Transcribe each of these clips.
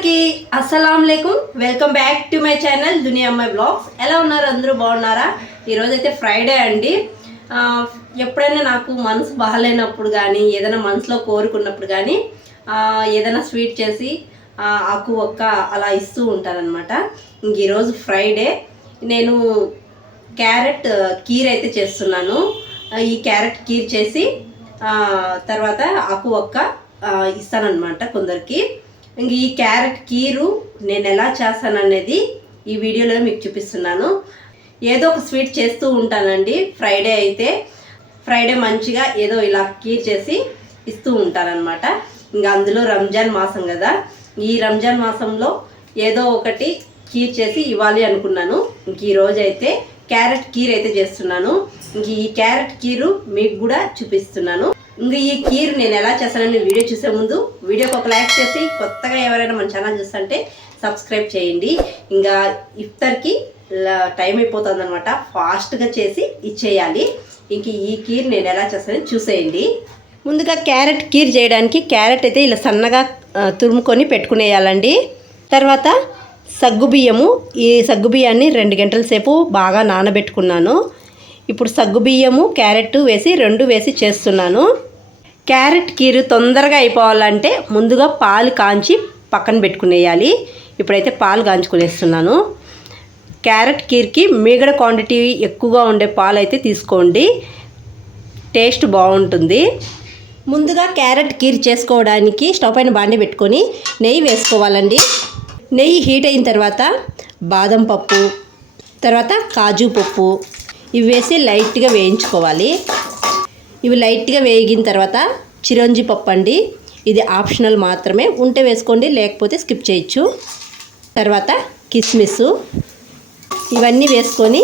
అందరికీ అస్సలాం లేకుం welcome back to my channel Duniya Ammayi blogs. ఎలా ఉన్నారు? అందరూ బాగున్నారా? ఈరోజు అయితే ఫ్రైడే అండి. ఎప్పుడైనా నాకు మనసు బాగాలేనప్పుడు కానీ ఏదైనా మనసులో కోరుకున్నప్పుడు కానీ ఏదైనా స్వీట్ చేసి ఆకు ఒక్క అలా ఇస్తూ ఉంటారనమాట. ఇంక ఈరోజు ఫ్రైడే నేను క్యారెట్ కీర్ అయితే చేస్తున్నాను. ఈ క్యారెట్ కీర్ చేసి తర్వాత ఆకు ఒక్క ఇస్తానన్నమాట కొందరికి. ఇంక ఈ క్యారెట్ కీరు నేను ఎలా చేస్తాననేది ఈ వీడియోలో మీకు చూపిస్తున్నాను. ఏదో ఒక స్వీట్ చేస్తూ ఉంటానండి. ఫ్రైడే అయితే ఫ్రైడే మంచిగా ఏదో ఇలా కీర్ చేసి ఇస్తూ ఉంటానన్నమాట. ఇంకా అందులో రంజాన్ మాసం కదా, ఈ రంజాన్ మాసంలో ఏదో ఒకటి కీర్ చేసి ఇవ్వాలి అనుకున్నాను. ఇంక ఈరోజు అయితే క్యారెట్ కీర్ అయితే చేస్తున్నాను. ఇంక ఈ క్యారెట్ కీరు మీకు కూడా చూపిస్తున్నాను. ఇంకా ఈ కీర్ నేను ఎలా చేస్తానని వీడియో చూసే ముందు వీడియోకి ఒక లైక్ చేసి కొత్తగా ఎవరైనా మన ఛానల్ చూస్తుంటే సబ్స్క్రైబ్ చేయండి. ఇంకా ఇఫ్తార్కి టైం అయిపోతుంది అనమాట, ఫాస్ట్గా చేసి ఇచ్చేయాలి. ఇంక ఈ కీర్ నేను ఎలా చేస్తానని చూసేయండి. ముందుగా క్యారెట్ కీర్ చేయడానికి క్యారెట్ అయితే ఇలా సన్నగా తురుముకొని పెట్టుకునేయాలండి. తర్వాత సగ్గుబియ్యము, ఈ సగ్గుబియ్యాన్ని 2 గంటల సేపు బాగా నానబెట్టుకున్నాను. ఇప్పుడు సగ్గుబియ్యము క్యారెట్ వేసి 2 వేసి చేస్తున్నాను. క్యారెట్ కీరు తొందరగా అయిపోవాలంటే ముందుగా పాలు కాంచి పక్కన పెట్టుకునేయాలి. ఇప్పుడైతే పాలు కాంచుకునేస్తున్నాను. క్యారెట్ కీర్కి మీగడ క్వాంటిటీ ఎక్కువగా ఉండే పాలు అయితే తీసుకోండి, టేస్ట్ బాగుంటుంది. ముందుగా క్యారెట్ కీర్ చేసుకోవడానికి స్టవ్ పైన బాండి పెట్టుకొని నెయ్యి వేసుకోవాలండి. నెయ్యి హీట్ అయిన తర్వాత బాదం పప్పు, తర్వాత కాజు పప్పు ఇవి వేసి లైట్గా వేయించుకోవాలి. ఇవి లైట్గా వేగిన తర్వాత చిరంజి పప్పు అండి, ఇది ఆప్షనల్ మాత్రమే, ఉంటే వేసుకోండి లేకపోతే స్కిప్ చేయొచ్చు. తర్వాత కిస్మిస్ ఇవన్నీ వేసుకొని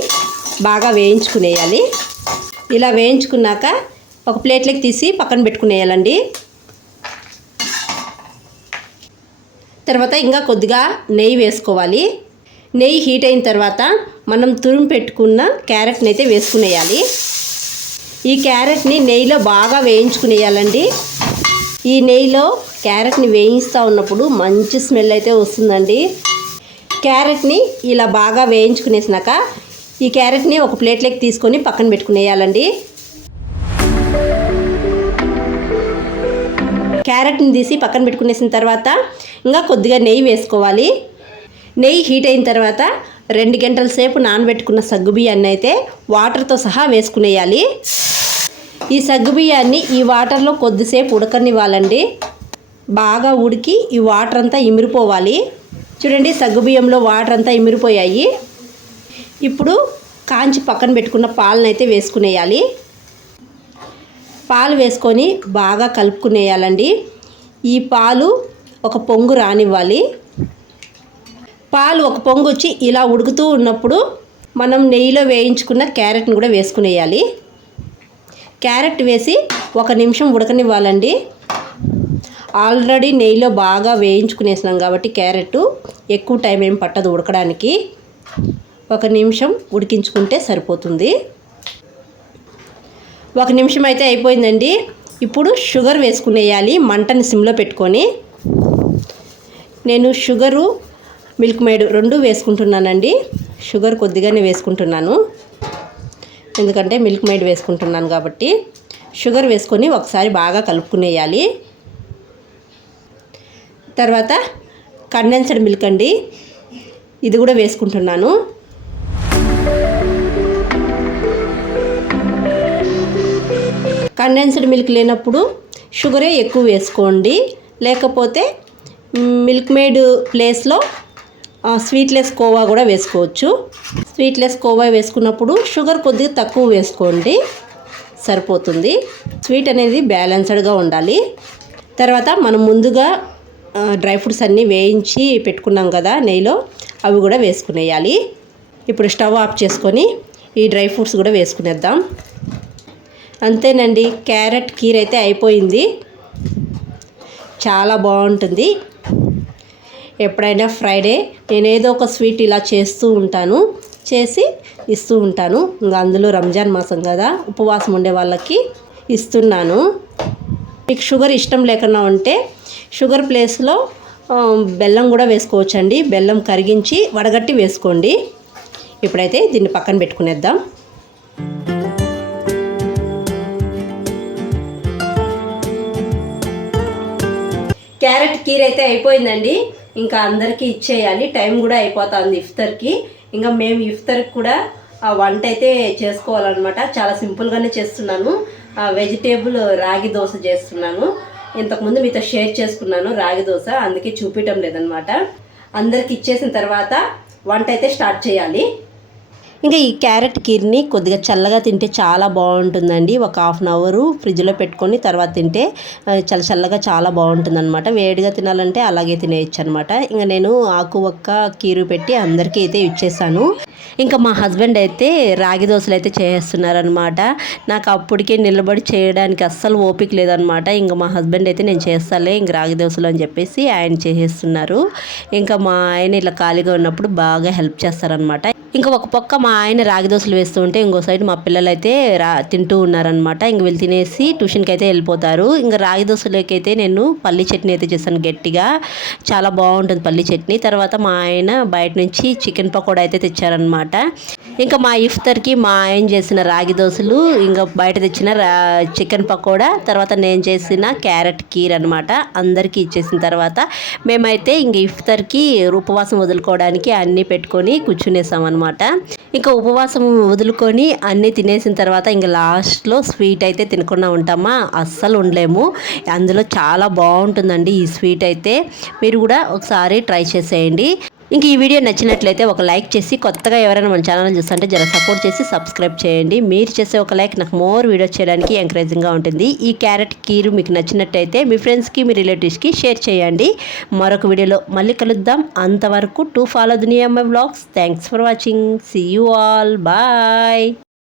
బాగా వేయించుకునేయాలి. ఇలా వేయించుకున్నాక ఒక ప్లేట్లోకి తీసి పక్కన పెట్టుకునేయాలండి. తర్వాత ఇంకా కొద్దిగా నెయ్యి వేసుకోవాలి. నెయ్యి హీట్ అయిన తర్వాత మనం తురుము పెట్టుకున్న క్యారెట్ని అయితే వేసుకునేయాలి. ఈ క్యారెట్ని నెయ్యిలో బాగా వేయించుకునేయాలండి. ఈ నెయ్యిలో క్యారెట్ని వేయిస్తూ ఉన్నప్పుడు మంచి స్మెల్ అయితే వస్తుందండి. క్యారెట్ని ఇలా బాగా వేయించుకునేసినాక ఈ క్యారెట్ని ఒక ప్లేట్లోకి తీసుకొని పక్కన పెట్టుకునేయాలండి. క్యారెట్ని తీసి పక్కన పెట్టుకునేసిన తర్వాత ఇంకా కొద్దిగా నెయ్యి వేసుకోవాలి. నెయ్యి హీట్ అయిన తర్వాత 2 గంటల సేపు నానబెట్టుకున్న సగ్గుబియ్యాన్ని అయితే వాటర్తో సహా వేసుకునేయాలి. ఈ సగ్గుబియ్యాన్ని ఈ వాటర్లో కొద్దిసేపు ఉడకనివ్వాలండి. బాగా ఉడికి ఈ వాటర్ అంతా ఇమిరిపోవాలి. చూడండి, సగ్గుబియ్యంలో వాటర్ అంతా ఇమిరిపోయాయి. ఇప్పుడు కాంచి పక్కన పెట్టుకున్న పాలను అయితే వేసుకునేయాలి. పాలు వేసుకొని బాగా కలుపుకునేయాలండి. ఈ పాలు ఒక పొంగు రానివ్వాలి. పాలు ఒక పొంగు వచ్చి ఇలా ఉడుకుతూ ఉన్నప్పుడు మనం నెయ్యిలో వేయించుకున్న క్యారెట్ని కూడా వేసుకునేయాలి. క్యారెట్ వేసి 1 నిమిషం ఉడకనివ్వాలండి. ఆల్రెడీ నెయ్యిలో బాగా వేయించుకునేసినాం కాబట్టి క్యారెట్ ఎక్కువ టైం ఏం పట్టదు ఉడకడానికి. 1 నిమిషం ఉడికించుకుంటే సరిపోతుంది. 1 నిమిషం అయితే అయిపోయిందండి. ఇప్పుడు షుగర్ వేసుకునేయాలి. మంటని సిమ్లో పెట్టుకొని నేను షుగరు మిల్క్ మేడ్ 2 వేసుకుంటున్నానండి. షుగర్ కొద్దిగానే వేసుకుంటున్నాను, ఎందుకంటే మిల్క్ మేడ్ వేసుకుంటున్నాను కాబట్టి. షుగర్ వేసుకొని ఒకసారి బాగా కలుపుకునేయాలి. తర్వాత కండెన్స్డ్ మిల్క్ అండి, ఇది కూడా వేసుకుంటున్నాను. కండెన్స్డ్ మిల్క్ లేనప్పుడు షుగరే ఎక్కువ వేసుకోండి, లేకపోతే మిల్క్ మేడ్ ప్లేస్లో స్వీట్లెస్ కోవా కూడా వేసుకోవచ్చు. స్వీట్లెస్ కోవా వేసుకున్నప్పుడు షుగర్ కొద్దిగా తక్కువ వేసుకోండి, సరిపోతుంది. స్వీట్ అనేది బ్యాలెన్స్డ్గా ఉండాలి. తర్వాత మనం ముందుగా డ్రై ఫ్రూట్స్ అన్నీ వేయించి పెట్టుకున్నాం కదా నెయ్యిలో, అవి కూడా వేసుకునేయాలి. ఇప్పుడు స్టవ్ ఆఫ్ చేసుకొని ఈ డ్రై ఫ్రూట్స్ కూడా వేసుకునేద్దాం. అంతేనండి, క్యారెట్ కీర్ అయితే అయిపోయింది. చాలా బాగుంటుంది. ఎప్పుడైనా ఫ్రైడే నేను ఏదో ఒక స్వీట్ ఇలా చేస్తూ ఉంటాను, చేసి ఇస్తూ ఉంటాను. ఇంకా అందులో రంజాన్ మాసం కదా, ఉపవాసం ఉండే వాళ్ళకి ఇస్తున్నాను. మీకు షుగర్ ఇష్టం లేకుండా ఉంటే షుగర్ ప్లేస్లో బెల్లం కూడా వేసుకోవచ్చండి. బెల్లం కరిగించి వడగట్టి వేసుకోండి. ఇప్పుడైతే దీన్ని పక్కన పెట్టుకునేద్దాం. క్యారెట్ కీర్ అయితే అయిపోయిందండి. ఇంకా అందరికీ ఇచ్చేయాలి. టైం కూడా అయిపోతుంది ఇఫ్తార్కి. ఇంకా మేము ఇఫ్తార్కి కూడా వంట అయితే చేసుకోవాలన్నమాట. చాలా సింపుల్గానే చేస్తున్నాను. వెజిటేబుల్ రాగి దోశ చేస్తున్నాను. ఇంతకుముందు మీతో షేర్ చేసుకున్నాను రాగి దోశ, అందుకే చూపించడం లేదనమాట. అందరికి ఇచ్చేసిన తర్వాత వంట అయితే స్టార్ట్ చేయాలి. ఇంకా ఈ క్యారెట్ కీర్ని కొద్దిగా చల్లగా తింటే చాలా బాగుంటుందండి. ఒక హాఫ్ అన్ అవర్ ఫ్రిడ్జ్లో పెట్టుకొని తర్వాత తింటే చల్లగా చాలా బాగుంటుంది అనమాట. వేడిగా తినాలంటే అలాగే తినేయచ్చు అనమాట. ఇంకా నేను ఆకు ఒక్క కీరు పెట్టి అందరికీ అయితే ఇచ్చేసాను. ఇంకా మా హస్బెండ్ అయితే రాగి దోశలు అయితే చేస్తున్నారనమాట. నాకు అప్పటికే నిలబడి చేయడానికి అస్సలు ఓపిక లేదనమాట. ఇంకా మా హస్బెండ్ అయితే నేను చేస్తాలే ఇంక రాగి దోశలు అని చెప్పేసి ఆయన చేసేస్తున్నారు. ఇంకా మా ఆయన ఇలా ఖాళీగా ఉన్నప్పుడు బాగా హెల్ప్ చేస్తారనమాట. ఇంకా ఒక పక్క మా ఆయన రాగి దోశలు వేస్తూ ఉంటే ఇంకో సైడ్ మా పిల్లలు అయితే తింటూ ఉన్నారనమాట. ఇంక వీళ్ళు తినేసి ట్యూషన్కి అయితే వెళ్ళిపోతారు. ఇంకా రాగి దోశలకైతే నేను పల్లి చట్నీ అయితే చేశాను గట్టిగా. చాలా బాగుంటుంది పల్లి చట్నీ. తర్వాత మా ఆయన బయట నుంచి చికెన్ పకోడా అయితే తెచ్చారనమాట. ఇంకా మా ఇఫ్తార్కి మా ఆయన చేసిన రాగి దోశలు, ఇంకా బయట తెచ్చిన చికెన్ పకోడా, తర్వాత నేను చేసిన క్యారెట్ కీర్ అనమాట. అందరికీ ఇచ్చేసిన తర్వాత మేమైతే ఇంక ఇఫ్తార్కి ఉపవాసం వదులుకోవడానికి అన్నీ పెట్టుకొని కూర్చునేసామన్నమాట. ఇంకా ఉపవాసం వదులుకొని అన్నీ తినేసిన తర్వాత ఇంకా లాస్ట్లో స్వీట్ అయితే తినకుండా ఉంటామా, అస్సలు ఉండలేము. అందులో చాలా బాగుంటుందండి ఈ స్వీట్ అయితే. మీరు కూడా ఒకసారి ట్రై చేసేయండి. ఇంక ఈ వీడియో నచ్చినట్లయితే ఒక లైక్ చేసి, కొత్తగా ఎవరైనా మన ఛానల్ చూస్తుంటే జర సపోర్ట్ చేసి సబ్స్క్రైబ్ చేయండి. మీరు చేసే ఒక లైక్ నాకు మోర్ వీడియోస్ చేయడానికి ఎంకరేజింగ్గా ఉంటుంది. ఈ క్యారెట్ కీరు మీకు నచ్చినట్టయితే మీ ఫ్రెండ్స్కి, మీ రిలేటివ్స్కి షేర్ చేయండి. మరొక వీడియోలో మళ్ళీ కలుద్దాం. అంతవరకు to follow Duniya Ammayi vlogs. Thanks for watching. See you all. Bye.